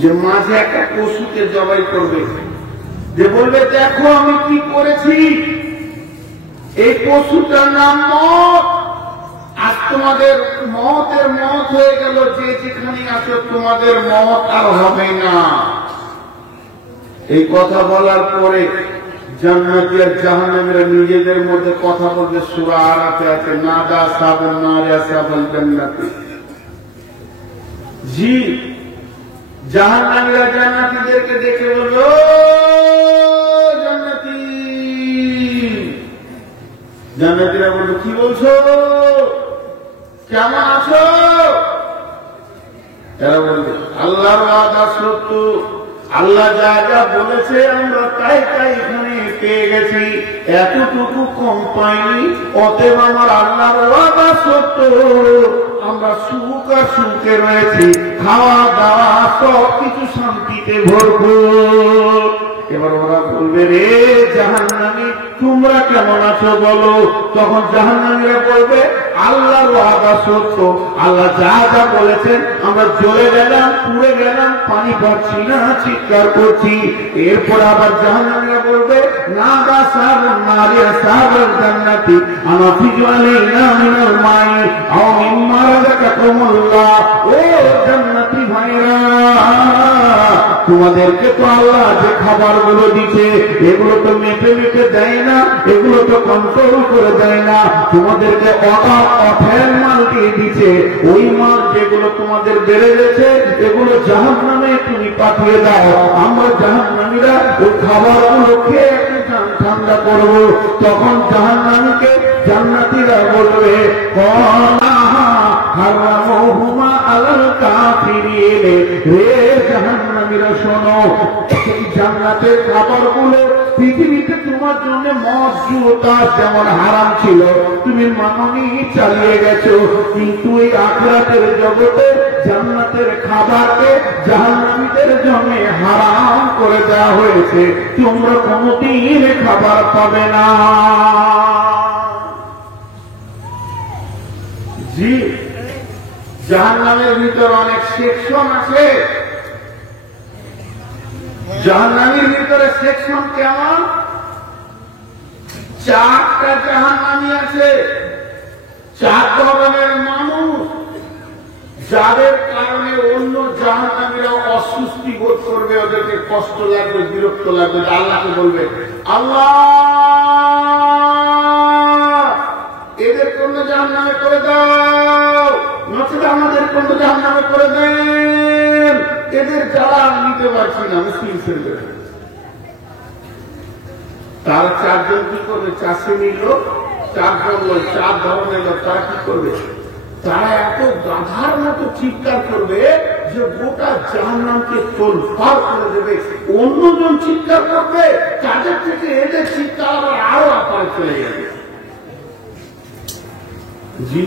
যে মাঝে একটা পশুকে জবাই করবে, যে বলবে দেখো আমি কি করেছি, এই পশুটার নাম মত। আজ তোমাদের মতের মত হয়ে গেল, যে যেখানে আছো তোমাদের মত আর হবে না। এই কথা বলার পরে জান্নাতি আর জাহান্নামীরা নিজেদের মধ্যে কথা বলবে। সূরা আরাফে আছে, নাদা সাবুন নারে সাবুল জান্নাতি। জি, জাহান্নামীরা জান্নাতীদেরকে দেখে বলল, জান্নাতি। জান্নাতীরা বলল, কি বলছো, কেমন আছো? এরা বলবে, আল্লাহর ওয়াদা সত্য, আল্লাহ যা যা বলেছে আমরা তাই তাই এখানে পেয়ে গেছি, এতটুকু কম পাইনি, অতএব আমার আল্লাহর ওয়াদা সত্য, আমরা সুখ আর সুখে রয়েছি, খাওয়া দাওয়া সব কিছু শান্তিতে ভরপুর। এবার ওরা বলবে, রে জাহান্নামী তোমরা কেমন আছো বলো। তখন জাহান্নামীরা বলবে, আল্লাহর ওয়াদা সত্য, আল্লাহ যা যা বলেছেন আমরা জ্বলে গেলাম, পুড়ে গেলাম, পানি পাচ্ছি না, চিৎকার করছি। এরপর আবার জাহান্নামীরা বলবে, না দা সাবুন নারিয়া সাবুল জান্নাতি আমা ফিজওয়ালিনা মিনাল মাই আও মিম্মা রাযাকাকুমুল্লাহ। ও জান্নাতি ভাইরা, তোমাদেরকে তো আল্লাহ যে খাবারগুলো দিচ্ছে এগুলো তো মেপে মেপে দেয় না, এগুলো তো কন্ট্রোল করে দেয় না, তোমাদেরকে অফের মাল দিয়ে দিচ্ছে। ওই মাল যেগুলো তোমাদের বেড়ে গেছে এগুলো জাহান্নামে তুমি পাঠিয়ে দাও, আমরা জাহান্নামীরা ওই খাবারগুলো খেয়ে একটু ঠান্ডা করবো। তখন জাহান্নামীকে জান্নাতীরা বলবে, হারামুহুমা আলাল কাফিরিন। রে জাহান্নামীরা শোনো, এই জান্নাতের খাবারগুলো পৃথিবীতে তোমার জন্য মদ জুতা যেমন হারাম ছিল, তুমি মাননি, চালিয়ে গেছো, কিন্তু এই আখিরাতের জগতে জান্নাতের খাবারকে জাহান্নামীদের জন্য হারাম করে দেওয়া হয়েছে, তোমরা কোনদিন খাবার পাবে না। জি, জাহান্নামের ভিতর অনেক সেকশন আছে। জাহান্নামীর ভিতরে সেকশন কেমন? 4টা জাহান্নামী আছে, 4 ধরনের মানুষ, যাদের কারণে অন্য জাহান্নামীরা অস্বস্তি বোধ করবে, ওদেরকে কষ্ট লাগবে, বিরক্ত লাগবে, আল্লাহকে বলবে, আল্লাহ এদের কোন জাহান্নামে করে দাও, নচেত আমাদের কোন জাহান্নামে করে দেন, এদের জ্বালা নিতে পারছি না। মুসলিম ছেলে তার 4 জন কি করবে? 4 শ্রেণীর লোক, 4 ধরনের লোক। তারা কি করবে? তারা এত গাধার মতো চিৎকার করবে যে গোটা জাহান্নামকে তোলপাড় করে দেবে। অন্যজন চিৎকার করবে, তাদের থেকে এদের চিৎকার আবার আরো আপায় চলে যাবে। জি,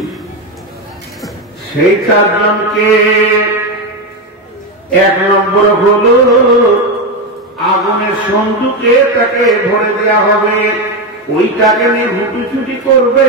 সেই 4 জনকে 1 নম্বর হলো আগুনের সন্দুকে তাকে ভরে দেয়া হবে, ওইটাকে নিয়ে হুটুছুটি করবে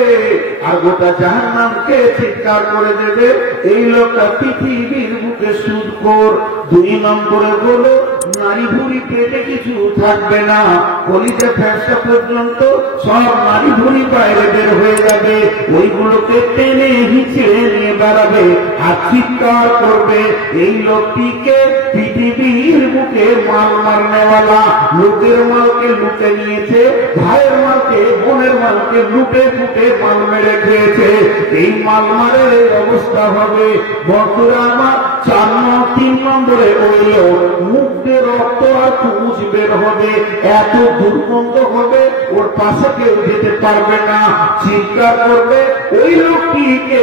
আর গোটা জাহান্নামকে চিৎকার করে দেবে, এই লোকটা পৃথিবীর বুকে সুদখোর। 2 নম্বরে হলো নারী ভুঁড়ি পেটে কিছু থাকবে না, কলিজা ফ্যাসা পর্যন্ত সব নারী ভুঁড়ি বাইরে বের হয়ে যাবে, ওইগুলোকে টেনে হিঁচড়ে নিয়ে বেড়াবে আর চিৎকার করবে। এই লোকটিকে পৃথিবীর বুকে মাল মারনেওয়ালা, লোকের মালকে লুটে নিয়েছে, ভাইয়ের মালকে, বোনের মালকে লুটে ফুটে মাল মেরে খেয়েছে। এই মাল মারের এই অবস্থা হবে। বন্ধুরা আমার, 3 নম্বরে ওই লোক মুখ দিয়ে রক্ত আর কুচ বের হবে, এত দুর্গন্ধ হবে ওর পাশে কেউ যেতে পারবে না, চিৎকার করবে। ওই লোকটিকে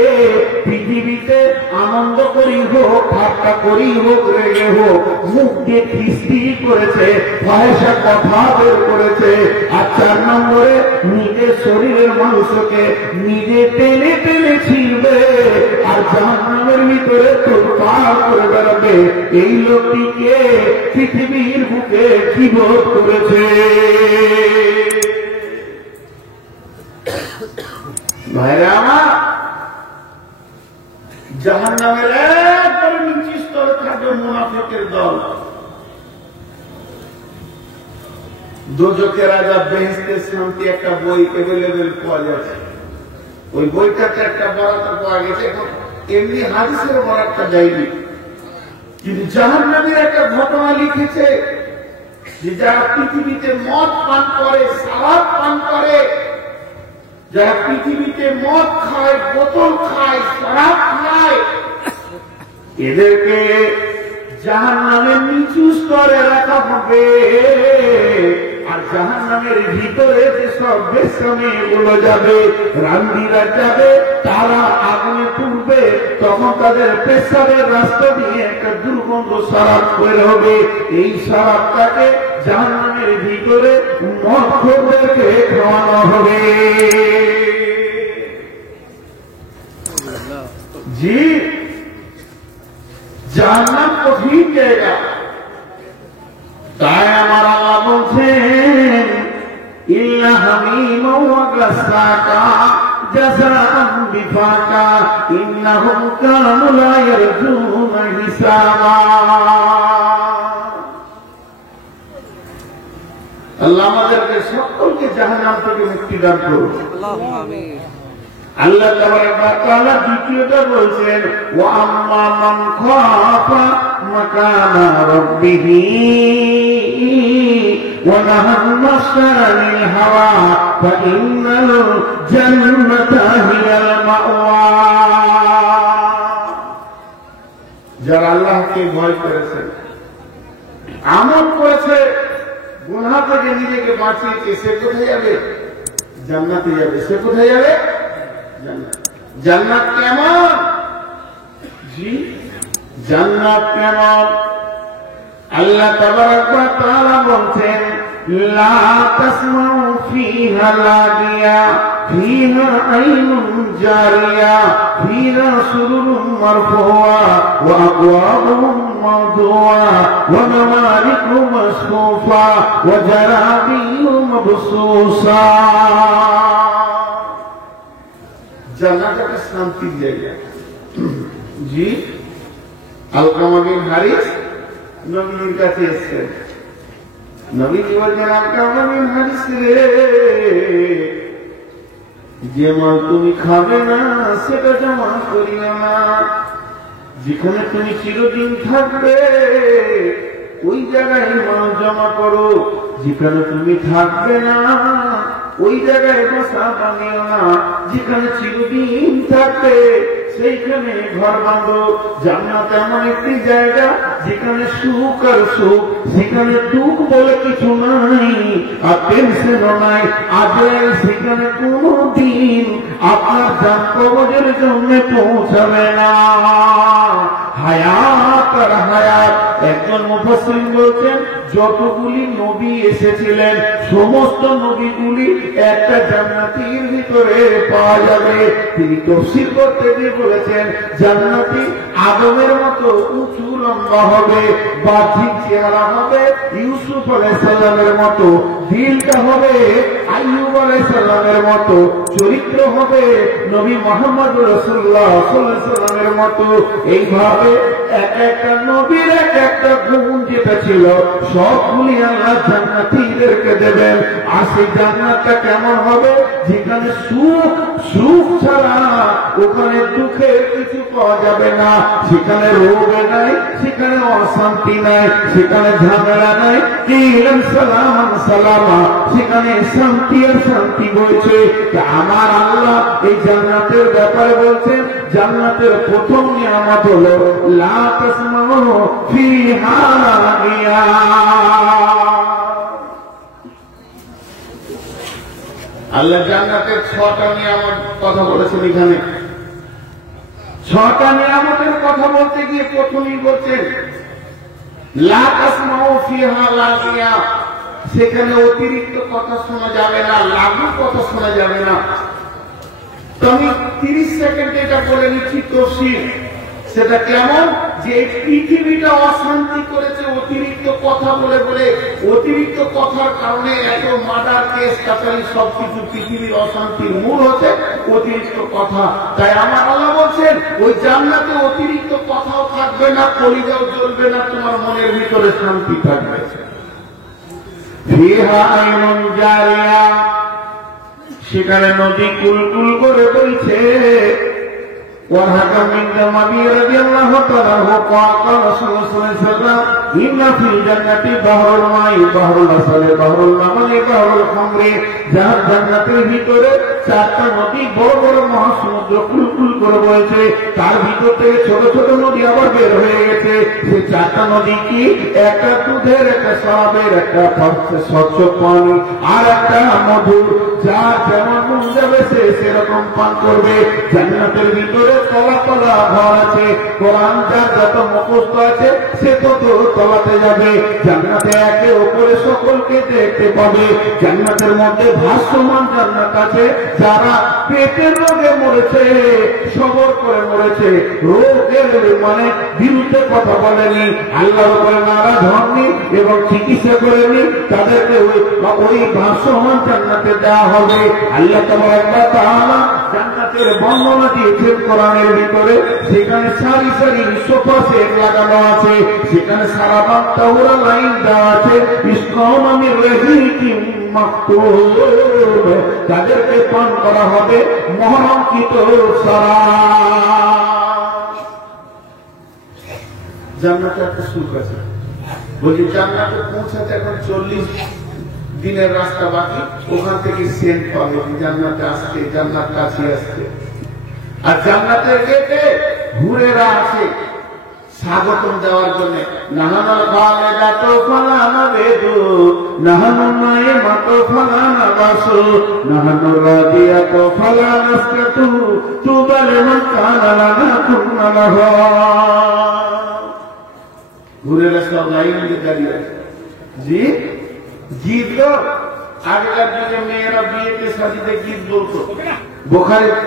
পৃথিবীতে আনন্দ করি হোক, ঠাট্টা করি হোক, রেগে হোক, মুখ দিয়ে খিস্তি করেছে, পয়সা কথা বের করেছে। আর 4 নম্বরে নিজের শরীরের মাংসকে নিজে টেনে টেনে ছিঁড়বে আর জাহান্নামের ভিতরে তোলপাড় করে বেড়াবে। এই লোকটিকে পৃথিবীর বুকে জীবত করেছে। ভাইরা আমার, জাহান্নামের একবারে নিচু স্তরে থাকবে মুনাফিক মুনাফিকের দল। দোজখের আযাব বেহেশতের শান্তি একটা বই এভেলেবেল পাওয়া যাচ্ছে। ওই বইটাতে একটা বরাত পাওয়া গেছে, এমনি হাদিসের বরাতটা যায়নি, কিন্তু জাহান্নামের একটা ঘটনা লিখেছে যে যারা পৃথিবীতে মদ পান করে, শরাব পান করে, যারা পৃথিবীতে মদ খায়, বোতল খায়, শরাব খায়, এদেরকে জাহান্নামের নিচু স্তরে রাখা হবে। আর জাহান্নামের ভিতরে যেসব বেশ্রামীগুলো যাবে, রান্দিরা যাবে, তারা আগুনে পুড়বে, তখন তাদের পেশাবের রাস্তা দিয়ে একটা দুর্গন্ধ শরাব বের হবে। এই শরাবটাকে জাহান্নামের ভিতরে মদখোরদেরকে খাওয়ানো হবে। জি, জাহান্নাম কঠিন জায়গা। তাই আমার আল্লাহ বলছেন, ইল্লা হামিমা ওয়া গাসাকা জাযাআন বিফাকা ইন্নাহুম কানু লা ইয়ারজুনা হিসাবা। আল্লাহ আমাদেরকে সকলকে জাহান্নাম থেকে মুক্তি দান করুন, আল্লাহুম্মা আমিন। আল্লাহ তাআলা দ্বিতীয়টা বলছেন, ওয়া আম্মা মান খাফা মাকানা রাব্বিহি ওয়া নাহান নাফসা আনিল হাওয়া ফাইন্নাল জান্নাতা হিয়াল মাওয়া। যারা আল্লাহকে ভয় করেছে, আমল করেছে, গুনাহ থেকে নিজেকে বাঁচিয়েছে, সে কোথায় যাবে? জান্নাতে যাবে। সে কোথায় যাবে? জান্নাত কেমন? জি, জান্নাত কেমন? আল্লাহ তাবারাক ওয়া তাআলা বলছেন, লা তাসমাউ ফিহা লাগিয়া ফিহা আইনুন জারিয়া ফিহা সুরুরুম মারফুয়া ওয়া আকওয়াবুম মাওদুয়া ওয়া নামারিকু মাসফুফা ওয়া জারাবিয়্যু মাবসুসা। জান্নাত একটা শান্তির জায়গা। জি, আলকামা বিন হারিস নবীর কাছে এসেছেন। নবী কি বলছেন, আলকামা বিন হারিস রে, যে মাল তুমি খাবে না সেটা জমা করিও না। যেখানে তুমি চিরদিন থাকবে ওই জায়গায় মাল জমা করো। যেখানে তুমি থাকবে না ওই জায়গায় বাসা বানিও না। যেখানে চিরদিন থাকবে সেইখানে ঘর বাঁধো। জান্নাত এমন একটি জায়গা যেখানে সুখ আর সুখ, সেখানে দুঃখ বলে কিছু নাই, আর টেনশনও নাই। আজরাইল সেখানে কোনদিন আপনার জান কবজের জন্য পৌঁছাবে না। হায়াত আর হায়াত। একজন মুফাসসির বলছেন, যতগুলি নবী এসেছিলেন সমস্ত নবীগুলি একটা জান্নাতীর ভিতরে পাওয়া যাবে। তিনি তাফসীর করতে গিয়ে বলেছেন, জান্নাতি আদমের মতো উঁচু লম্বা হবে, বাহ্যিক চেহারা হবে ইউসুফ আলাইহিস সালামের মতো, দিলটা হবে আইয়ুব আলাইহিস সালামের মতো, চরিত্র হবে নবী মুহাম্মদ রাসূলুল্লাহ সাল্লাল্লাহু আলাইহি সাল্লামের মতো। এইভাবে এক একটা নবীর এক একটা গুণ যেটা ছিল সবগুলি আল্লাহ জান্নাতীদেরকে দেবেন। আর সেই জান্নাতটা কেমন হবে? যেখানে সুখ, সুখ ছাড়া ওখানে দুঃখের কিছু পাওয়া যাবে না। সেখানে রোগ নাই, সেখানে অশান্তি নাই, সেখানে ঝামেলা নাই, ইলাম সালাম সালামা, সেখানে শান্তি আর শান্তি বলছে। আমার আল্লাহ এই জান্নাতের ব্যাপারে বলছেন, জান্নাতের প্রথম নিয়ামত হলো লা তাসমাউ ফিহা লাগিয়া। আল্লাহ জান্নাতের 6টা নিয়ামত কথা বলেছেন। এখানে 6টা নিয়ামতের কথা বলতে গিয়ে প্রথমেই বলছেন লা তাসমাউ ফিহা লাগিয়া, সেখানে অতিরিক্ত কথা শোনা যাবে না, লাগু কথা শোনা যাবে না। তো আমি 30 সেকেন্ডে এটা বলে নিচ্ছি তাফসীর। সেটা কেমন? যে পৃথিবীটা অশান্তি করেছে অতিরিক্ত কথা বলে বলে। অতিরিক্ত কথার কারণে এত মার্ডার কেস কাছারি সবকিছু পৃথিবীর অশান্তির মূল হচ্ছে অতিরিক্ত কথা। তাই আমার আল্লাহ বলছে বলছেন ওই জান্নাতে অতিরিক্ত কথাও থাকবে না, কলিজাও জ্বলবে না, তোমার মনের ভিতরে শান্তি থাকবে। ফিহা আইনুন জারিয়া, সেখানে নদী কুলকুল করে বলছে। وَالْحَكَمْ بِنْ رَبِيعَةَ رضي الله تعالى عنه قال قال رسول الله صلى الله عليه وسلم إن في الجنة بحر الماء بحر العسل بحر اللبن بحر الخمر। যার জান্নাতের ভিতরে চারটা নদী বড় বড় মহাসমুদ্র কুলকুল করে বইছে, তার ভিতর থেকে ছোট ছোট নদী আবার বের হয়ে গেছে। সেই চারটা নদী কি? একটা দুধের, একটা শরাবের, একটা স্বচ্ছ পানি, আর একটা মধুর। যার যেমন মন যাবে সে সেরকম পান করবে। জান্নাতের ভিতরে তলা তলা ঘর আছে, কোরআন যার যত মুখস্থ আছে সে তত তলাতে যাবে। জান্নাতে একে ওপরে সকলকে দেখতে পাবে। জান্নাতের মধ্যে ভাসমান জান্নাত আছে, যারা পেটের রোগে মরেছে, সবর করে মরেছে, রোগের মানে বিরুদ্ধে কথা বলেনি, আল্লাহর উপরে নারাজ হননি এবং চিকিৎসা করেনি, তাদেরকে ওই ভাসমান জান্নাতে দেওয়া হবে। আল্লাহ তাআলা জান্নাতের বর্ণনা দিয়েছেন কোরআনের ভিতরে। সেখানে সারি সারি সোফা সেট লাগানো আছে, সেখানে সারাবান তাওরা লাইন দেওয়া আছে। ইসলামের রিজিকিন মাকতুব, তাদেরকে পান করা হবে মহাঙ্কিত শরাব। জান্নাতে একটা সুখ আছে। বলছি জান্নাতে পৌঁছাতে এখন 40 দিনের রাস্তা বাকি। ওখান থেকে সেন্ট পাবে জান্নাতে আসতে, জান্নাত কাছে আসতে। আর জান্নাতের গেটে হুরেরা আছে স্বাগতম দেওয়ার জন্য। নাহানুল খালিদাতু ফালানা বেদু, নাহানুল নাইমাতু ফালানা বাসু, নাহানুল রাদিয়াতু ফালানা নাসকাতু, তুবা লিমান কানা লানা কুন্না লাহু। হুরেরা সব লাইন দিয়ে দাঁড়িয়ে আছে। জি গীত তো আগেকার যুগে মেয়েরা বিয়েতে শাদীতে গীত বলতো। বুখারীর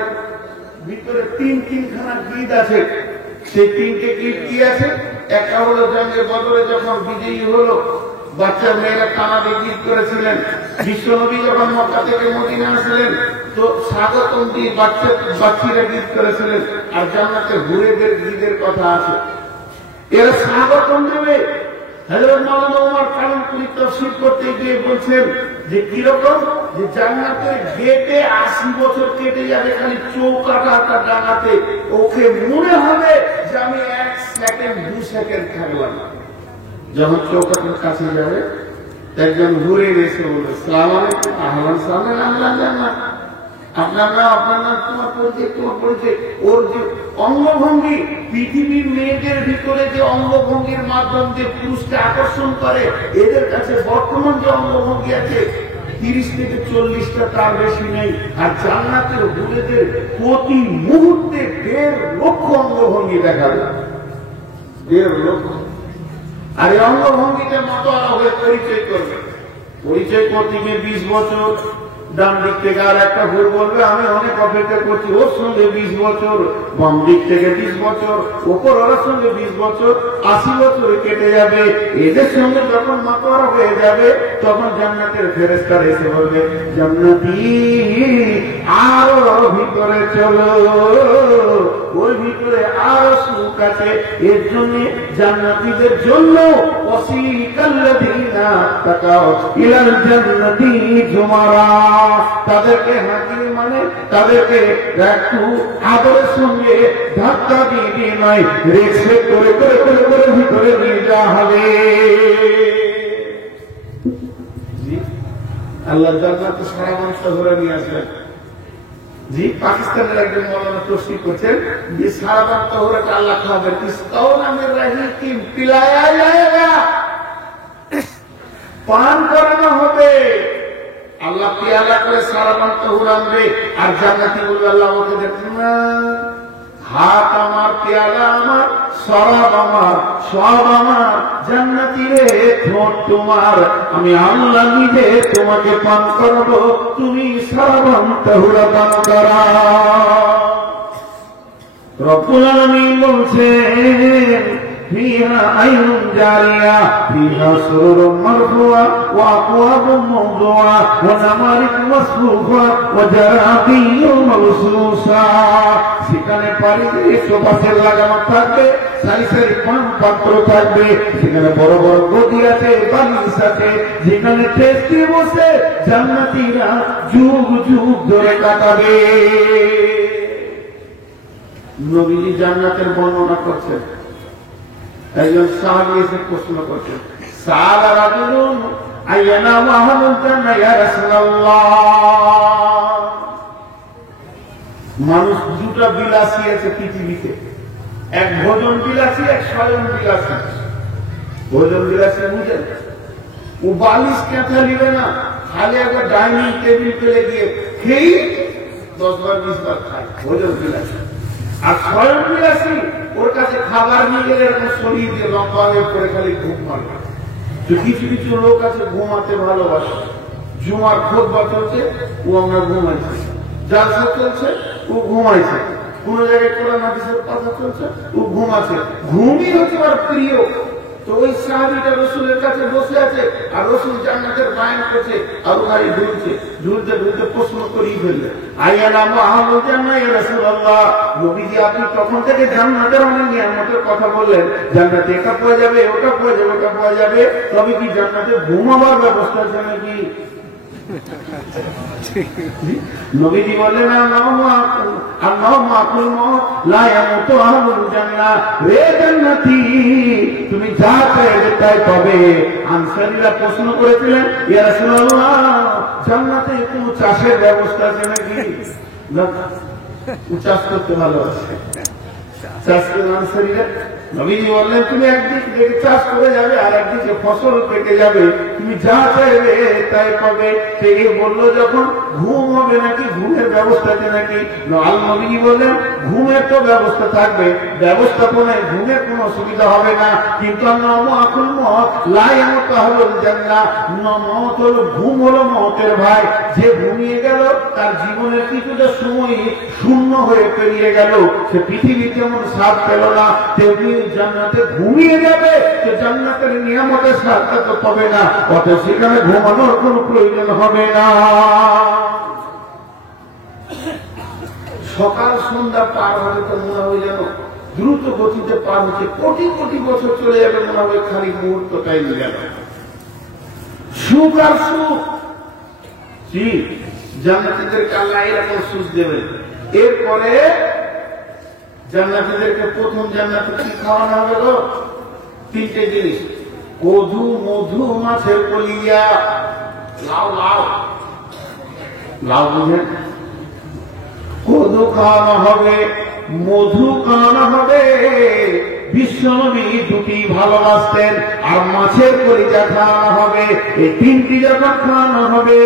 ভিতরে 3-3খানা গীত আছে। সেই 3টে গীত কি আছে? একটা হলো জঙ্গে বদরে যখন বিজয়ী হলো, বাচ্চা মেয়েরা কানাডে গীত করেছিলেন। বিশ্বনবী যখন মক্কা থেকে মদিনা আসলেন তো স্বাগতম দিয়ে বাচ্চারা গীত করেছিলেন। আর জান্নাতে হুরেদের গীতের কথা আছে। এরা স্বাগতম দেবে। হযরত মাওলানা ওমর কালামপুরী তাফসীর করতে গিয়ে বলছেন যে কিরকম, যে জান্নাতের গেটে 80 বছর কেটে যাবে খালি চৌকাটা ডাঙাতে। ওকে মনে হবে যে আমি 1 সেকেন্ড 2 সেকেন্ড থাকলাম না। যখন চৌকাটার কাছে যাবে একজন ঘুরে এসে বলবে আসসালামু আলাইকুম, আহলান সাহলান, আল্লাহ জান্নাত, আপনার নাম, আপনার নাম, তোমার পরিচয়, তোমার পরিচয়। ওর যে অঙ্গভঙ্গি, পৃথিবীর মেয়েদের ভিতরে যে অঙ্গভঙ্গির মাধ্যম দিয়ে পুরুষকে আকর্ষণ করে, এদের কাছে বর্তমান যে অঙ্গভঙ্গি আছে 30 থেকে 40টা, তার বেশি নেই। আর জান্নাতের হুরেদের প্রতি মুহূর্তে 1.5 লক্ষ অঙ্গভঙ্গি দেখা যায়। 1.5 লক্ষ। আর এই অঙ্গভঙ্গিতে মতোয়ারা হয়ে পরিচয় করবে। পরিচয় করতে গিয়ে 20 বছর, ডান দিক থেকে আর একটা হুর বলবে আমি অনেক অপেক্ষা করছি, ওর সঙ্গে 20 বছর, বাম দিক থেকে 20 বছর, ওপর ওর সঙ্গে 20 বছর, 80 বছর কেটে যাবে। এদের সঙ্গে যখন মাতোয়ারা হয়ে যাবে তখন জান্নাতের ফেরেশতারা এসে বলবে জান্নাতি আরো ভিতরে চলো, ওর ভিতরে আরো সুখ আছে। এর জন্য জান্নাতীদের জন্য ওয়াসিকাল্লাযীনা তাকাও ইলাল জান্নাতি জুমারা, তাদেরকে হাকিম মানে তাদেরকে একটু আদরের সঙ্গে ধাক্কা দিয়ে দিয়ে নয়, রেক্সে করে করে করে করে ভিতরে নিয়ে যাওয়া হবে। আল্লাহ জান্নাতে সারা মানুষ ধরে নিয়ে আসবেন। জি পাকিস্তানের একজন মৌলানা তফসীর করছেন যে সারা বাত তহরাটা আল্লাহ খাবেন, ইসকাও নামের রাহিম পিলায়া যায়গা, পান করানো হবে। আল্লাহ পিয়ালা করে সারা বাত তহর আনবে। আর জান্নাতি বলবে আল্লাহ আমাকে দেখছেন না, হাত আমার, পেয়ালা আমার, শরাব আমার, সব আমার, জান্নাতি রে ঠোঁট তোমার, আমি আল্লাহ নিজে তোমাকে পান করাবো, তুমি সারাবান তাহুরা পান করা। রব্বুল আলামিন বলছেন ফিহা আইনুন জারিয়া ফিহা সুরুরুম মারফুআ ওয়া আকওয়াবুম মাওদুআ ওয়া নামারিক মাসফুফা ওয়া জারাবিয়্যু মাবসুসা। সেখানে পানি দিয়ে সোফাতে লাগানো থাকবে, সারি সারি পান পাত্র থাকবে, সেখানে বড় বড় গদি আছে, বালিশ আছে, যেখানে টেস্টি বসে জান্নাতীরা যুগ যুগ ধরে কাটাবে। নবীজি জান্নাতের বর্ণনা করছেন। একজন সাহাবী এসে প্রশ্ন করছেন, সাআলা রাজুলুন আইয়ানা আহলুল জান্নাহ ইয়া রাসূলুল্লাহ। মানুষ দুটা বিলাসী আছে পৃথিবীতে, এক ভোজন বিলাসী, এক শয়ন বিলাসী। ভোজন বিলাসী বুঝেন, ও বালিশ কেঁথা নিবে না, খালি একবার ডাইনিং টেবিল পেলে গিয়ে খেই 10 বার 20 বার খায়, ভোজন বিলাসী। আর শয়ন বিলাসী, ওর কাছে খাবার নিয়ে গেলে এরকম শরীর দিয়ে লম্বা হয়ে পড়ে খালি ঘুম মারবে। তো কিছু কিছু লোক আছে ঘুমাতে ভালোবাসে, জুমার খুতবা চলছে ও আমরা ঘুমাইছি, জালসা চলছে ও ঘুমাইছে, কোন জায়গায় কোরআন হাদিসের কথা চলছে ও ঘুমাচ্ছে। ঘুমই হচ্ছে আর প্রিয়। তো ওই সাহাবীটা রাসূলের কাছে বসে আছে, আর রাসূল জান্নাতের বায়ান করছে, আর ওখানে ঝুলছে, ঝুলতে ঝুলতে প্রশ্ন করেই ফেললে, আইয়ানা আহলুল জান্নাহ ইয়া রাসূলুল্লাহ। নবীজি আপনি তখন থেকে জান্নাতের অনেক নিয়ামতের কথা বললেন, জান্নাতে এটা পাওয়া যাবে, ওটা পাওয়া যাবে, ওটা পাওয়া যাবে, তবে কি জান্নাতে ঘুমাবার ব্যবস্থা আছে নাকি? নবীজি বললেন, তুমি যা চাইবে তাই পাবে। আনসারীরা প্রশ্ন করেছিলেন, ইয়া রাসূলুল্লাহ জান্নাতে কোনো চাষের ব্যবস্থা আছে নাকি? চাষ করতে ভালোবাসে, চাষ করে আনসারীরা। নবীজি বললেন, তুমি একদিক থেকে চাষ করে যাবে, আর একদিকে ফসল পেকে যাবে, তুমি যা চাইবে তাই পাবে। সে বললো যখন ঘুম হবে নাকি, ঘুমের ব্যবস্থা আছে নাকি? নবীজি বললেন, ঘুমের তো ব্যবস্থা থাকবে, ব্যবস্থাপনায় ঘুমের কোন অসুবিধা হবে না, কিন্তু মওত হলো, ঘুম হলো মওতের ভাই। যে ঘুমিয়ে গেল তার জীবনের কিছুটা সময় শূন্য হয়ে পেরিয়ে গেল, সে পৃথিবী যেমন স্বাদ পেল না, তেমনি জান্নাতে ঘুমিয়ে যাবে, সে জান্নাতের নিয়ামতের স্বাদটা তো পাবে না, অতএব সেখানে ঘুমানোর কোন প্রয়োজন হবে না। সকাল সন্ধ্যা পার হবে তো মনে হয় যেন দ্রুত গতিতে পার হচ্ছে, কোটি কোটি বছর চলে যাবে মনে হবে খালি মুহূর্ত টাইম গেল। সুখ আর সুখ, জি জান্নাতীদেরকে আল্লাহ এরকম সুখ দেবেন। এরপরে জান্নাতীদেরকে প্রথম জান্নাতে কি খাওয়ানো হবে গো? 3টে জিনিস, কদু, মধু, মাছের কলিয়া। লাউ লাউ লাউ বুঝেন? কদু খাওয়ানো হবে, মধু খাওয়ানো হবে, বিশ্বনবী দুটি ভালোবাসতেন, আর মাছের কলিজা খাওয়ানো হবে। এই 3টি যখন খাওয়ানো হবে,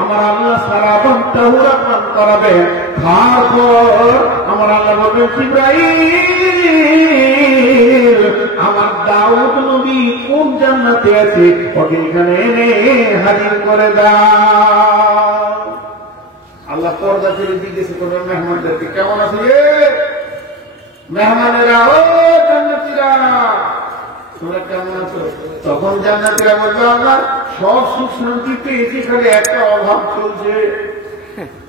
আমার আল্লাহ সারা বন্তাহুরা পান করাবেন। খাওয়ার পর আমার আল্লাহ বলবেন, জিবরাইল আমার দাউদ নবী কোন জান্নাতে আছে, ওকে এখানে এনে হাজির করে দাও। আল্লাহ পর্দা ছেড়ে জিজ্ঞেস করবেন মেহমানদেরকে, কেমন আছে মেহমানেরা? ও জান্নাতীরা তোমরা কেমন আছো? তখন জান্নাতীরা বলবে, আমার সব সুখ শান্তি পেয়েছি, খালি একটা অভাব চলছে।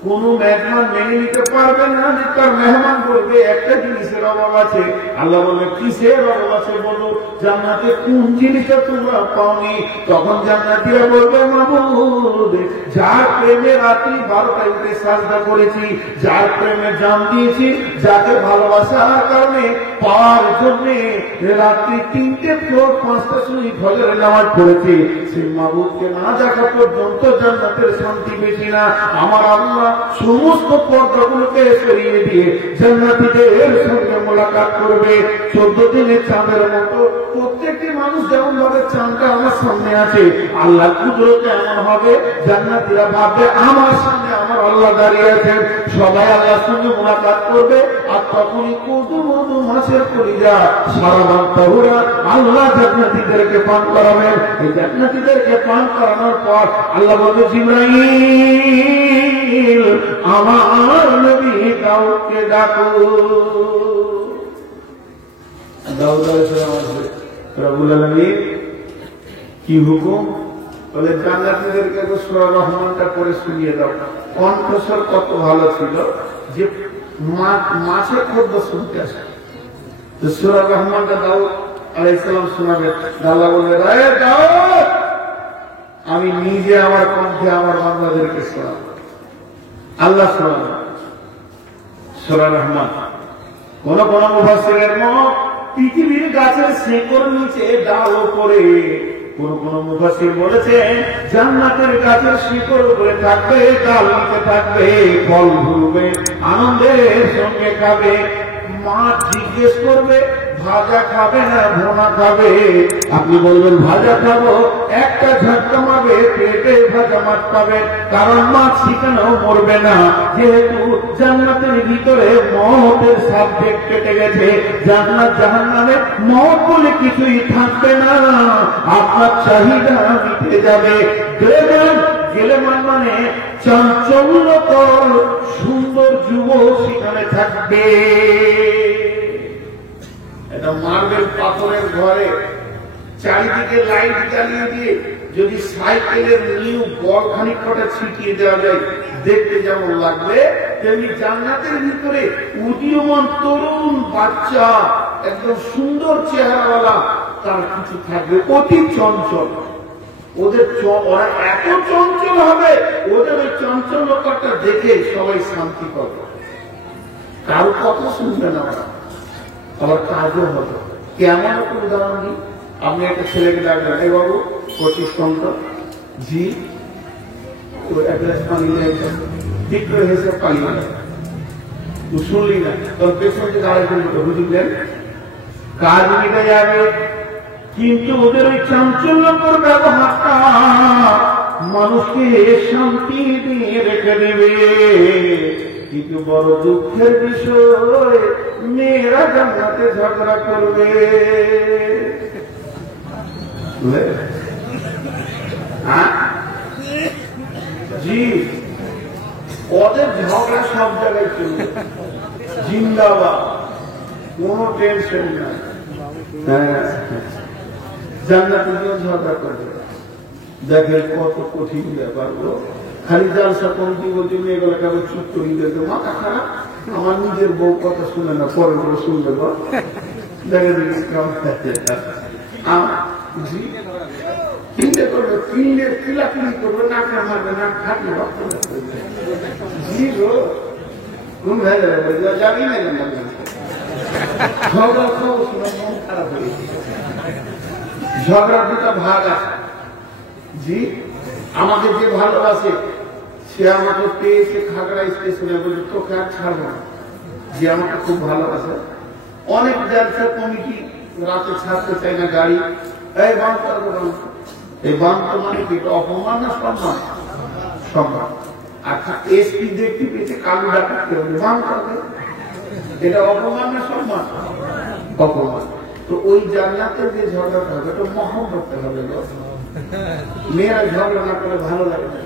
কোন মেহমান মেনে নিতে পারবে না যে তার মেহমান বলবে একটা জিনিসের অভাব আছে। আল্লাহ বলবে, কিসের অভাব আছে বলো, জান্নাতে কোন জিনিসটা তোমরা পাওনি? তখন জান্নাতীরা বলবে, মাবুদ যার প্রেমে রাত্রি 12টায় উঠে সাজদা করেছি, যার প্রেমে জান দিয়েছি, যাকে ভালোবাসার কারণে পাওয়ার জন্য রাত্রি 3টে ফ্লোর 5টা সময় ফজরের নামাজ পড়েছি, সেই মাবুদকে না দেখা পর্যন্ত জান্নাতের শান্তি বেশি না। আমার আল্লাহ সমস্ত পর্দাগুলোকে সরিয়ে দিয়ে জান্নাতীদের সঙ্গে মোলাকাত করবে 14 দিনের চাঁদের মতো। প্রত্যেকটি মানুষ যেমন ভাবে চাঁদটা আমার সামনে আছে, আল্লাহ কুদরত এমন হবে, জান্নাতীরা ভাববে আমার সামনে আমার আল্লাহ দাঁড়িয়ে আছেন। সবাই আল্লাহর সঙ্গে মোলাকাত করবে, আর তখনই কদু মধু মাছের কলিজা সারা বান্তাহুরা আল্লাহ জান্নাতীদেরকে পান করাবেন। এই জান্নাতীদেরকে পান করানোর পর আল্লাহ বলবে, জিবরাইল আমার নবী দাউদকে ডাকো। দাউদ আলাইহিস সালাম আসবে, রব্বুল আলামিন কি হুকুম? বলে জান্নাতীদেরকে সূরা রহমানটা পড়ে শুনিয়ে দাও। কণ্ঠস্বর কত ভালো ছিল যে মাছের খোদ্দ শুনতে আসে। তো সূরা রহমানটা দাউদ আলাইহিস সালাম শোনাবে, আল্লাহ বলবে দাউদ আমি নিজে আমার কণ্ঠে আমার বান্দাদেরকে শোনাবো। আল্লাহ শোনাবে সূরা রহমান। কোন কোন মুফাসসিরের মত পৃথিবীর গাছের শেকড় নিচে ডাল উপরে, কোন কোন মুফাসসির বলেছেন জান্নাতের গাছের শিকড় উপরে থাকবে, ডাল নিচে থাকবে, ফল ধরবে, আনন্দের সঙ্গে খাবে। মা জিজ্ঞেস করবে ভাজা খাবে না ভোনা খাবে? আপনি বলবেন ভাজা খাবো, একটা ঝটকা মারবে পেটে ভাজা মাছ পাবেন, কারণ মাছ সেখানেও মরবে না, যেহেতু জান্নাতের ভিতরে মওতের সাবজেক্ট কেটে গেছে। জান্নাত জাহান্নামে মওত বলে কিছুই থাকবে না, আপনার চাহিদা মিটে যাবে। গেলে মানে চাঞ্চল্যকর সুন্দর যুবক সেখানে থাকবে। এটা মার্বেল পাথরের ঘরে চারিদিকে লাইট জ্বালিয়ে দিয়ে যদি সাইকেলের নিউ বল খানিকটা ছিটিয়ে দেওয়া যায়, দেখতে যেমন লাগবে তেমনি জান্নাতের ভিতরে উদীয়মান তরুণ বাচ্চা একদম সুন্দর চেহারাওয়ালা তার কিছু থাকবে, অতি চঞ্চল। ওরা এত চঞ্চল হবে, ওদের ওই চঞ্চলতাটা দেখে সবাই শান্তি পাবে, কারো কথা শুনবে না, আবার কাজও হবে। কেমন একটা উদাহরণ দিই, আপনি একটা ছেলেকে ডাকবেন, এই বাবু 25 ঘন্টা জি এক গ্লাস পানি ঠিক করে হেসে পানি শুনলি না, তোর পেছনে দাঁড়াই বুঝলেন কাজ মিটে যাবে। কিন্তু ওদের ওই চাঞ্চল্যকর ব্যবহারটা মানুষকে শান্তি দিয়ে রেখে দেবে। কিন্তু বড় দুঃখের বিষয়, মেয়েরা জান্নাতে ঝগড়া করবে। জি ওদের ঝগড়া সব জায়গায় চলবে, জিন্দাবাদ, কোন টেনশন নাই। জান্নাতে ঝগড়া করবে, দেখে কত কঠিন ব্যাপার। খালি জালসা কমিটি বলছে মেয়েগুলোকে আবার চুপ করিয়ে দেবে, মাথা খারাপ, আমার নিজের বউ কথা শুনে না, পরের বউ শুনবে। দেখে চিন্তা করবে, কিনলে কিলাকিলি করবে, নাকা মারবে, নাক থাকলে জি গো ঘুম হয়ে যাবে, যাবি না ঝগড়া খাও, মন খারাপ হয়ে ঝগড়ার দুটা ভাগ আছে। জি আমাকে যে ভালোবাসে সে আমাকে পেয়েছে খাগড়া স্টেশনে, বলছে তোকে আর ছাড়বো না। যে আমাকে খুব ভালোবাসে, অনেক ব্যবসা কমিটি রাতে ছাড়তে চাই না গাড়ি, এই বান করবো, এই বান তো মানে কি অপমান না সম্মান? সম্মান। আচ্ছা এসপি দেখতে পেয়েছে কালু ডাকাতে হবে, বান করবে, এটা অপমান না সম্মান? অপমান। তো ওই জান্নাতে যে ঝগড়াটা হবে এটা মহব্বতে হবে। মেয়েরা ঝগড়া না করে ভালো লাগে না,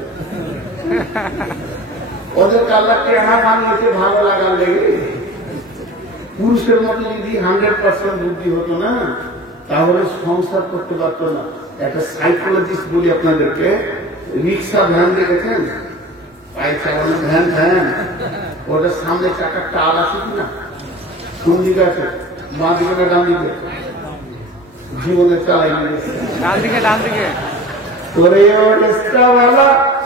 ওদেরকে আল্লাহ কেনা মানিয়েছে ভালো লাগার লেগে। পুরুষের মতো যদি 100% বুদ্ধি হতো না, তাহলে সংসার করতে পারত না। একটা সাইকোলজিস্ট বলি আপনাদেরকে, রিক্সা ভ্যান দেখেছেন, পায়ে চালানো ভ্যান, ওটার সামনে চাকার টাল আছে কিনা, কোন দিকে আছে, বাঁ দিকে না ডান দিকে? জীবনে চালাই ডান দিকে, ডান দিকে।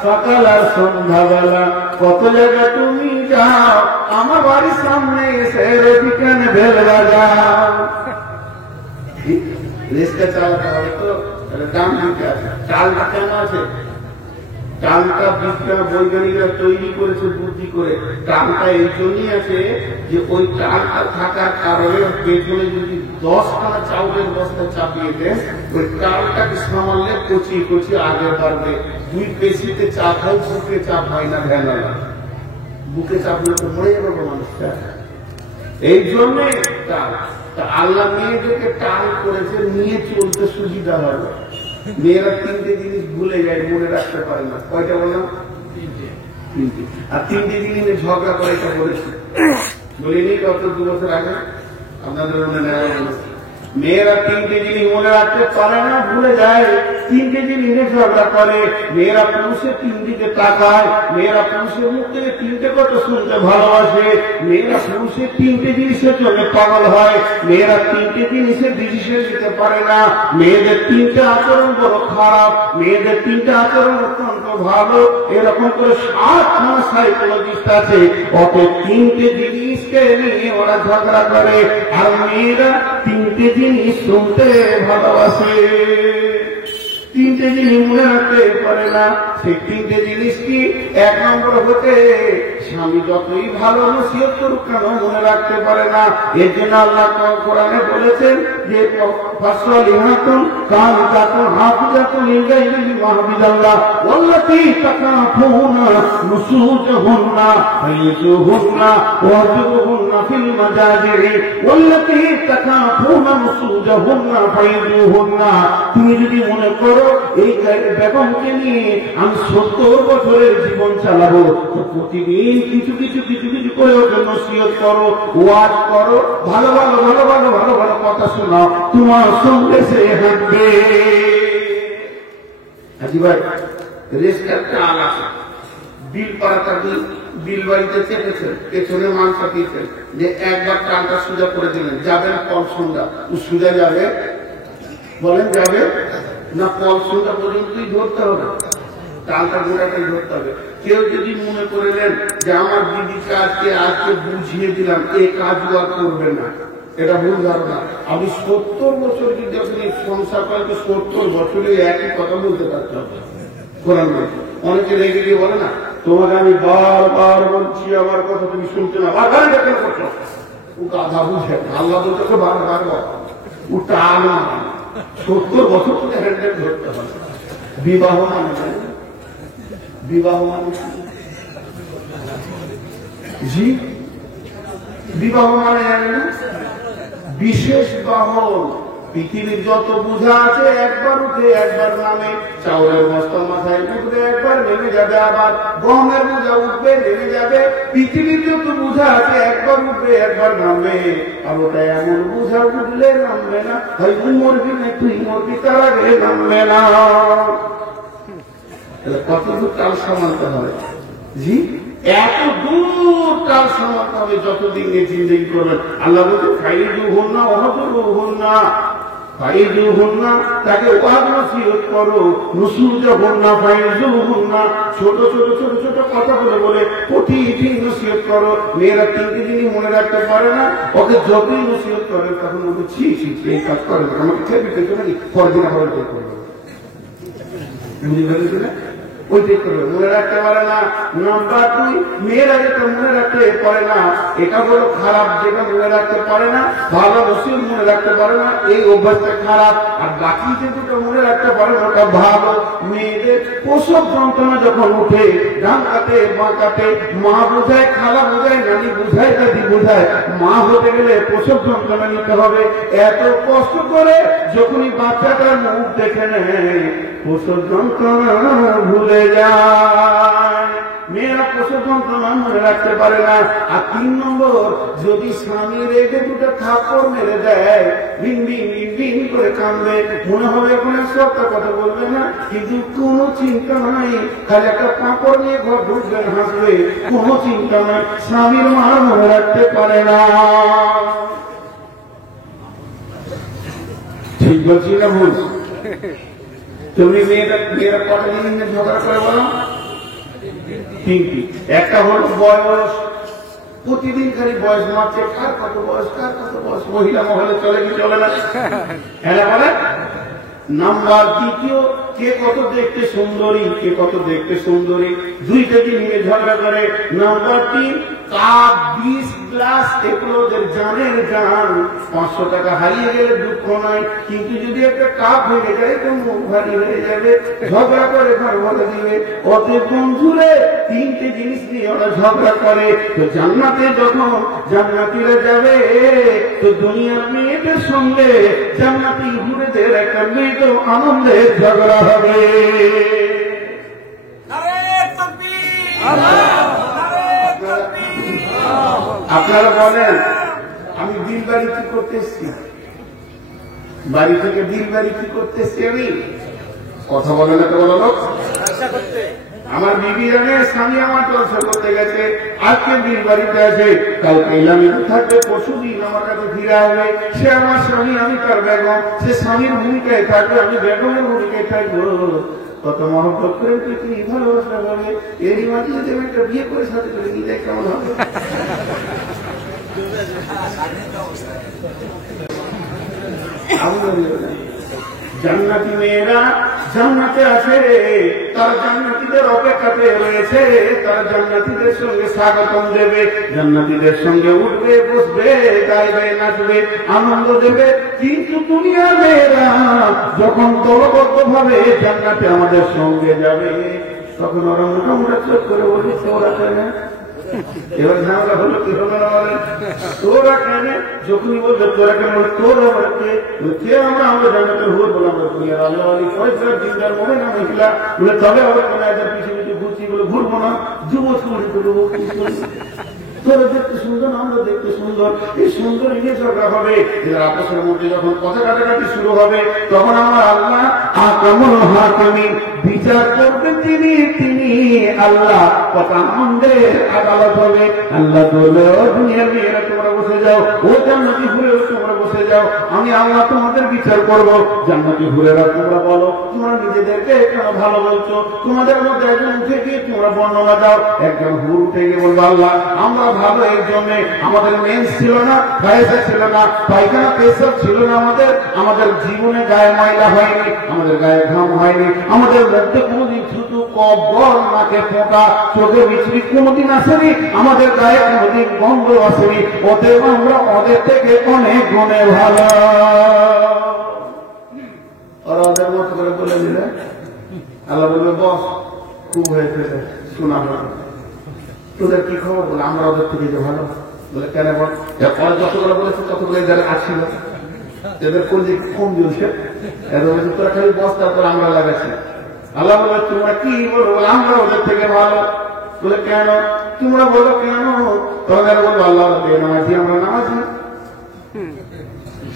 সকাল আর সন্ধ্যাবেলা কত জায়গা তুমি যাও, আমার বাড়ির সামনে এসে রবিকান ভেল বাজাও। রিক্সা চালাতে হবে তো ডান দিকে আছে। চালটা কেন আছে? চালটা বিজ্ঞান বৈজ্ঞানিকরা তৈরি করেছে বুদ্ধি করে। চালটা এই জন্যই আছে যে ওই চালটা থাকার কারণে পেছনে যদি 10খানা চাউলের বস্তা চাপিয়ে দেন, ওই চালটাকে সামালে কচিয়ে কচিয়ে আগে বাড়বে। দুই পেশিতে চাপ হয়, বুকে চাপ হয় না, ভ্যানালা বুকে চাপলে তো মরে যাবে মানুষটা। এই জন্যে চাল। আল্লাহ মেয়েদেরকে টাল করেছে নিয়ে চলতে সুবিধা হবে। মেয়েরা 3টে জিনিস ভুলে যায়, মনে রাখতে পারে না। কয়টা বললাম? 3টে। আর 3টে জিনিস ঝগড়া করে, এটা বলেছি বলিনি গত 2 বছর আগে আপনাদের মনে নেওয়া বলেছে। মেয়েরা তিনটে জিনিস মনে রাখতে পারে না, ভুলে যায়। তিনটে জিনিসে ঝগড়া করে। মেয়েরা পুরুষের তিন দিকে তাকায়, মেয়েরা পুরুষের মুখ থেকে তিনটে কথা শুনতে ভালোবাসে, মেয়েরা পুরুষের তিনটে জিনিসের জন্য পাগল হয়, মেয়েরা তিনটে জিনিসের ডিসিশন নিতে পারে না। মেয়েদের তিনটে আচরণ বড় খারাপ, মেয়েদের তিনটে আচরণ অত্যন্ত ভালো। এরকম করে 7খানা সাইকোলজিস্ট আছে। অত তিনটে জিনিসকে নিয়ে ওরা ঝগড়া করে। আর মেয়েরা তিনটে জিনিস শুনতে ভালোবাসে, তিনটে জিনিস মনে রাখতে পারে না। সেই তিনটে জিনিস কি? 1 নম্বর হতে স্বামী যতই ভালো নসিহত করুক কেন মনে রাখতে পারে না। এর জন্য আল্লাহ কোরআনে বলেছেন যে ফাসলিহাতুন কানিতাতুন হাফিজাতুন লিগাইরি মাহবিদাল্লাহ ওয়াল্লাতী তাকাফুনা নুসুজুহুন্না ফাইজুহুন্না ওয়াজুরুহুন্না ফিল মাজাজিরি ওয়াল্লাতী তাকাফুনা নুসুজুহুন্না ফাইজুহুন্না। তুমি যদি মনে করো এই বেগমকে নিয়ে আমি 70 বছরের জীবন চালাবো, তো প্রতিদিন কিছু কিছু কিছু কিছু করে ওকে নসিহত করো, ওয়াজ করো, ভালো ভালো ভালো ভালো ভালো ভালো কথা শোনাও, তোমার সঙ্গে সে হাঁটবে। হাজি ভাই রেস্টারটা আলাদা বিল পাড়াটা বিল বাড়িতে চেপেছেন, পেছনে মান চাপিয়েছেন যে একবার টানটা সোজা করে দিলেন, যাবেন কল সন্ধ্যা, ও সোজা যাবে? বলেন যাবে না? কল সন্ধ্যা পর্যন্তই ধরতে হবে, টানটা গোড়াটাই ধরতে হবে। কেউ যদি মনে করে নেন যে আমার দিদিকে আজকে বুঝিয়ে দিলাম, এই কাজও আর করবে না, এটা ভুল ধারণা। আমি 70 বছর যদি আপনি সংসার করেন, 70 বছরে একই কথা বলতে পারতে হবে। কোরআন বলছে, অনেকে রেগে গিয়ে বলে না, তোমাকে আমি বারবার বলছি আমার কথা তুমি শুনতে না, বারবার এটা কেন করছো? ও গাধা বুঝে, আল্লাহ বলতে বারবার ও টানা 70 বছর থেকে হ্যান্ডেল ধরতে হবে। বিবাহ মানে বিবাহ মানে জি বিবাহ মানে জানে না, বিশেষ বাহন। পৃথিবীর যত বোঝা আছে একবার উঠে একবার নামে। চাউলের বস্তা মাথায় উঠবে, একবার নেমে যাবে, আবার গমের বোঝা উঠবে নেমে যাবে। পৃথিবীর যত বোঝা আছে একবার উঠবে একবার নামবে। আর ওটা এমন বোঝা উঠলে নামবে না, হয় মরবি না তুই মরবি, তার আগে নামবে না। কতদূর তাল সামালতে হবে? জি এত দূর তাল সামালতে হবে যতদিন জিন্দেগি করবেন। আল্লাহ বলছে ফাইজু হন না, অহদুর হন না, ফাইজু হন না, তাকে ওয়াজ নসিহত করো, নুসুজ হন না, ফাইজু হন না, ছোট ছোট ছোট ছোট কথা বলে বলে প্রতিদিন নসিহত করো। মেয়েরা তিনটে জিনিস মনে রাখতে পারে না, ওকে যতই নসিহত করে তখন ওকে ছি ছি এই কাজ করে না, আমাকে খেয়ে পেতে নাকি পরদিন আবার করবে, ওইটাই করবে, মনে রাখতে পারে না। নাম্বার 2, মেয়েরা যেটা মনে রাখতে পারে না এটা হলো খারাপ, যেটা মনে রাখতে পারে না ভালো নসিহত মনে রাখতে পারে না, এই অভ্যাসটা খারাপ। আর বাকি যে দুটো মনে রাখতে পারে না ওটা ভালো। মেয়েদের প্রসব যন্ত্রণা যখন উঠে, ডান কাটে বাঁ কাটে, মা বোঝায়, খালা বোঝায়, নানি বোঝায়, দাদি বোঝায়, মা হতে গেলে প্রসব যন্ত্রণা নিতে হবে। এত কষ্ট করে যখনই বাচ্চাটার মুখ দেখে নেয় প্রসব যন্ত্রণা ভুলে যায়। মেয়েরা প্রসব যন্ত্রণা মনে রাখতে পারে না। আর 3 নম্বর, যদি স্বামী রেখে দুটো থাপ্পড় মেরে দেয়, বিন বিন বিন বিন করে কাঁদবে, মনে হবে এখন একটা কথা বলবে না, কিন্তু কোনো চিন্তা নাই, খালি একটা পাঁপড় নিয়ে ঘর ঢুকবেন, হাসবে, কোনো চিন্তা নাই। স্বামীর মা মনে রাখতে পারে না। ঠিক বলছি না ভুল? তুমি মেয়েরা কত জিনিস ঝগড়া করে বলো? 3টি। একটা হল বয়স, প্রতিদিন খালি বয়স মারছে, কার কত বয়স, কার কত বয়স, মহিলা মহলে চলে কি চলে না? হ্যাঁ বলে। নাম্বার 2, কে কত দেখতে সুন্দরী, কে কত দেখতে সুন্দরী, 2টা নিয়ে ঝগড়া করে। নাম্বার 3, কাপ 20 গ্লাস, এগুলো ওদের জানের জান। 500 টাকা হারিয়ে গেলে দুঃখ নয়, কিন্তু যদি একটা কাপ ভেঙে যায় তো মুখ ভারী হয়ে যাবে, ঝগড়া করে ঘর বলে দিবে। অতএব বন্ধুরে 3টে জিনিস নিয়ে ওরা ঝগড়া করে। তো জান্নাতে যখন জান্নাতীরা যাবে, তো দুনিয়ার মেয়েদের সঙ্গে জান্নাতি হুরেদের একটা মেয়েদের আনন্দের ঝগড়া হবে। আপনারা বলেন আমি বিল বাড়ি কি করতে এসছি? বাড়ি থেকে দিন বাড়ি কি করতেছি আমি? কথা বলে না তো বলো লোক। আমার বিবি জানে স্বামী আমার জলসা করতে গেছে, আজকে দিন বাড়িতে আছে, কালকে ইলামিতে থাকবে, পরশু দিন আমার কাছে ফিরে আসবে। সে আমার স্বামী, আমি তার বেগম। সে স্বামীর ভূমিকায় থাকবে, আমি বেগমের ভূমিকায় থাকবো। কত মহব্বত করে পৃথিবী ভালোবাসা হবে। এরই মাঝে যদি আমি একটা বিয়ে করে সাথে করে নিয়ে যাই কেমন হবে? জান্নাতি মেয়েরা জান্নাতে আছে, তারা জান্নাতীদের অপেক্ষাতে রয়েছে, তারা জান্নাতীদের সঙ্গে স্বাগতম দেবে, জান্নাতীদের সঙ্গে উঠবে, বসবে, গাইবে, নাচবে, আনন্দ দেবে। কিন্তু দুনিয়ার মেয়েরা যখন দলবদ্ধ ভাবে জান্নাতে আমাদের সঙ্গে যাবে, তখন ওরা মোটামোটা চোখ করে বলছে ওরা কেন? এবার ঝামেলা হলো কি হবে না বলে? তোরা কেন? যখনই বলবে তোরা কেন, বলে তোরা কে? আমরা জান্নাতের হুর বলে আমরা দুনিয়ার আল্লাহ আলী ফয়সাল জিন্দার মনে না মহিলা বলে, তবে আমরা কেন এদের পিছিয়ে পিছিয়ে ঘুরছি বলে ঘুরবো না? যুব সমাজ করবো, তোরা দেখতে সুন্দর, আমরা দেখতে সুন্দর, এই সুন্দর নিয়ে ঝগড়া হবে। এদের আপসের মধ্যে যখন কথা কাটাকাটি শুরু হবে, তখন আমার আল্লাহ আকামুল হাকিমিন বিচার করবেন তিনি আল্লাহ। কত আনন্দের আদালত হবে। আল্লাহ বলবে ও দুনিয়ার মেয়েরা তোমরা বসে যাও, ও জান্নাতি হুরেরা তোমরা বসে যাও, আমি আল্লাহ তোমাদের বিচার করবো। জান্নাতি হুরেরা তোমরা বলো, তোমরা নিজেদেরকে কেন ভালো বলছো? তোমাদের মধ্যে একজন উঠে গিয়ে তোমরা বর্ণনা দাও। একজন হুর উঠে গিয়ে বলবো আল্লাহ আমরা ভালো, এর জন্য আমাদের মেন্স ছিল না, ফায়সা ছিল না, পায়খানা পেশাব ছিল না, আমাদের জীবনে গায়ে ময়লা হয়নি, আমাদের গায়ে ঘাম হয়নি, আমাদের মধ্যে কোনোদিন থুতু, কফ, বল, নাকে ফোঁটা, চোখে বিচড়ি কোনোদিন আসেনি, আমাদের গায়ে কোনোদিন গন্ধ আসেনি। অতএব আমরা ওদের থেকে অনেক গুণে ভালো। ওরা ওদের মতো করে বলে দিলে আল্লাহ বলবে বস খুব হয়েছে, শোনা হবে, তোদের কি খবর? বলে আমরা ওদের থেকে যে ভালো। বলে কেন? বল ওরা যতগুলো বলেছে ততগুলো এদের আসছিল, এদের কোন দিক কম দিয়েছে, এদের বলছে তোরা খালি বস, তারপর আমরা লাগাচ্ছি। আল্লাহ বলে তোমরা কি বলো? বলে আমরা ওদের থেকে ভালো। বলে কেন? তোমরা বলো কেন? তোদের বলবো আল্লাহ নামাজি, আমরা নামাজি।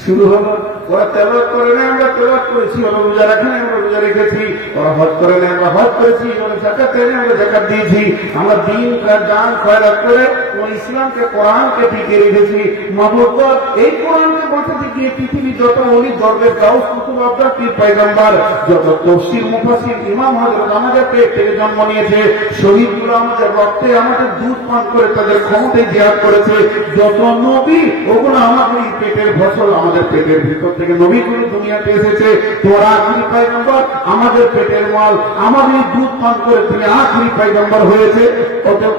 শুরু হলো, ওরা তেলাওয়াত করে না, আমরা তেলাওয়াত করেছি। ওরা রোজা রাখে না, আমরা রোজা রেখেছি। ওরা হজ করে না, আমরা হজ করেছি। ওরা যাকাত দেয় না, আমরা যাকাত দিয়েছি। আমরা দিন দান খয়রাত করে ওই ইসলামকে, কোরআনকে টিকে রেখেছি। মাবুদ এই কোরআনকে বাঁচাতে গিয়ে পৃথিবী যত ওলি দরবেশ, গাউস, কুতুব, আবদার, পীর, পয়গম্বর, যত তাফসীর, মুফাসসির, ইমাম, হযরত আমাদের পেট থেকে জন্ম নিয়েছে, শহীদগুলো আমাদের রক্তে, আমাদের দুধ পান করে তাদের ক্ষমতায় জিহাদ করেছে। যত নবী ওগুলো আমাদের পেটের ফসল, আমাদের পেটের ভিতর থেকে নবীগুলো দুনিয়াতে এসেছে। তোরা আখেরি পয়গম্বর, আমাদের পেটের মাল, আমাদের দুধ পান করে তিনি আখেরি পয়গম্বর হয়েছে।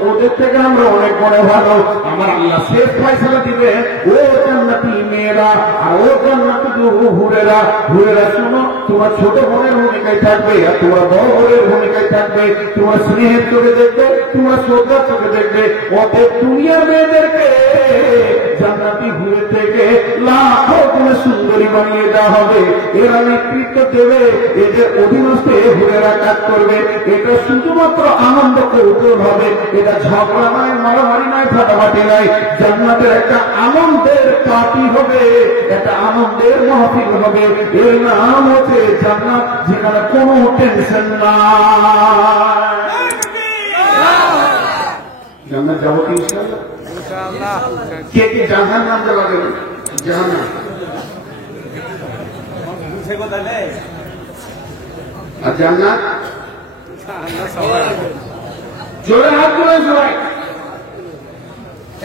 ওদের থেকে আমরা অনেক বড় ভালো। আমার আল্লাহ শেষ ফয়সালা দিবে, ও জান্নাতি মেয়েরা আর ও জান্নাতি হুরেরা, হুরেরা শোনো, তোমার ছোট বোনের ভূমিকায় থাকবে আর তোমার বড় বোনের ভূমিকায় থাকবে। তোমার স্নেহের চোখে দেখবে, তোমার শ্রদ্ধার চোখে দেখবে। অতএব দুনিয়ার মেয়েদেরকে জান্নাতি হুরে থেকে লাখো গুণে সুন্দরী বানিয়ে দেওয়া হবে। এরা নেতৃত্ব দেবে, এদের অধীনস্থে হুরেরা কাজ করবে। এটা শুধুমাত্র আনন্দ কৌতুক হবে, এটা ঝগড়া নয়, মারামারি নয়, ফাটাফাটি নয়। জান্নাতের একটা আনন্দের পার্টি হবে, একটা আনন্দের মাহফিল হবে। এর নাম হচ্ছে জান্নাত, যেখানে কোনো টেনশন নাই। জান্নাত যাবো কি ইনশাআল্লাহ? কে কে জাহান্নাম যাবে? জাহান্নাম আর জান্নাত জোরে হাত তুলে সবাই।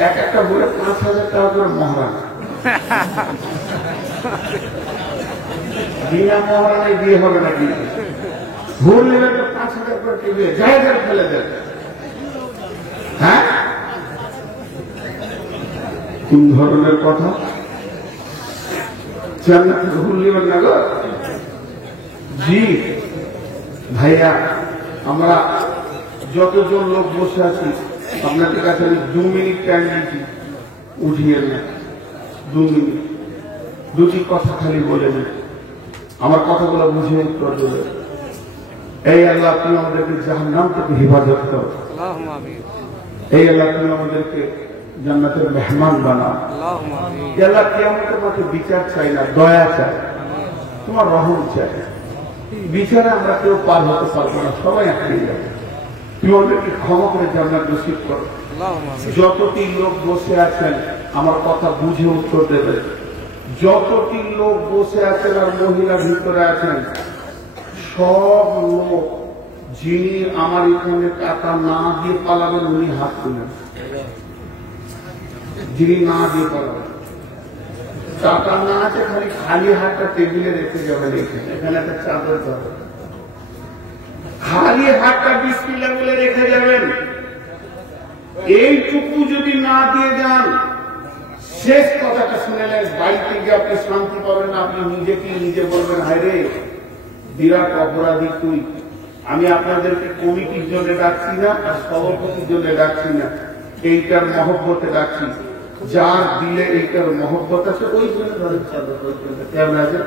এক একটা বলে 5,000 টাকা করে মহারান, বিনা মহারানায় বিয়ে হবে নাকি? ভুল নিলে তো 5,000 করে টিভি জায়গা ফেলে দেবে। হ্যাঁ, কোন ধরনের কথা? জান্নাতে ভুল নেবেন না গো। জি ভাইয়া, আমরা যতজন লোক বসে আছি আপনাদের কাছে আমি 2 মিনিট টাইম দিচ্ছি, উঠিয়ে না। 2 মিনিট, দুটি কথা খালি বলে দিন, আমার কথাগুলো বুঝে উত্তর দেবে। এই আল্লাহ তুমি আমাদেরকে জাহান্নাম থেকে হেফাজত করো। এই আল্লাহ তুমি আমাদেরকে জান্নাতের মেহমান বানাও। আল্লাহ কিয়ামতের মাঠে বিচার চাই না, দয়া চাই। তোমার রহম চাই, বিচারে আমরা কেউ পার হতে পারবো না, সবাই আটকে যাবে, তুমি ওদেরকে ক্ষমা করে জান্নাত নসিব করো। যতটি লোক বসে আছেন আমার কথা বুঝে উত্তর দেবেন, যতটি লোক বসে আছেন আর মহিলা ভিতরে আছেন, সব লোক যিনি আমার এখানে টাকা না দিয়ে পালাবেন উনি হাত তুলেন, যিনি না দিয়ে পালাবেন। টাকা না আছে খালি খালি হাতটা টেবিলে রেখে যাবেন, এখানে একটা চাদর যাবে, খালি হাতটা বিসমিল্লাহ বলে রেখে যাবেন। এইটুকু যদি না দিয়ে যান, শেষ কথাটা শুনেলেন, বাড়িতে গিয়ে আপনি শান্তি পাবেন, আপনি নিজেকে নিজে বলবেন, হায় রে বিরাট অপরাধী তুই। আমি আপনাদেরকে কমিটির জন্য ডাকছি না আর সভাপতির জন্য ডাকছি না, এইটার মহব্বতে ডাকছি। যার দিলে এইটার মহব্বত আছে ওই জন্য ধরেন চাদর, কেমন আছে,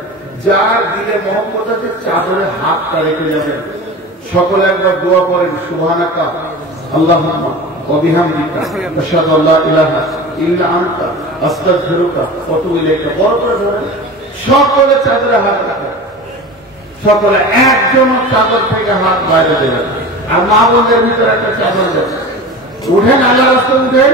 যার দিলে মহব্বত আছে চাদরে হাতটা রেখে যাবেন। সকলে একবার দোয়া করেন, সুবহানাকা আল্লাহুম্মা ওয়া বিহামদিকা আশহাদু আল্লা ইলাহা ইল্লা আনতা আস্তাগফিরুকা ওয়া আতুবু ইলাইকা। বড় করে ধরেন, সকলে চাদরে হাত রাখেন, সকলে একজন চাদর থেকে হাত বাইরে দেবেন। আর মা বোনদের ভিতরে একটা চাদর দেবেন। উঠেন, আল্লাহ রাস্তায় উঠেন।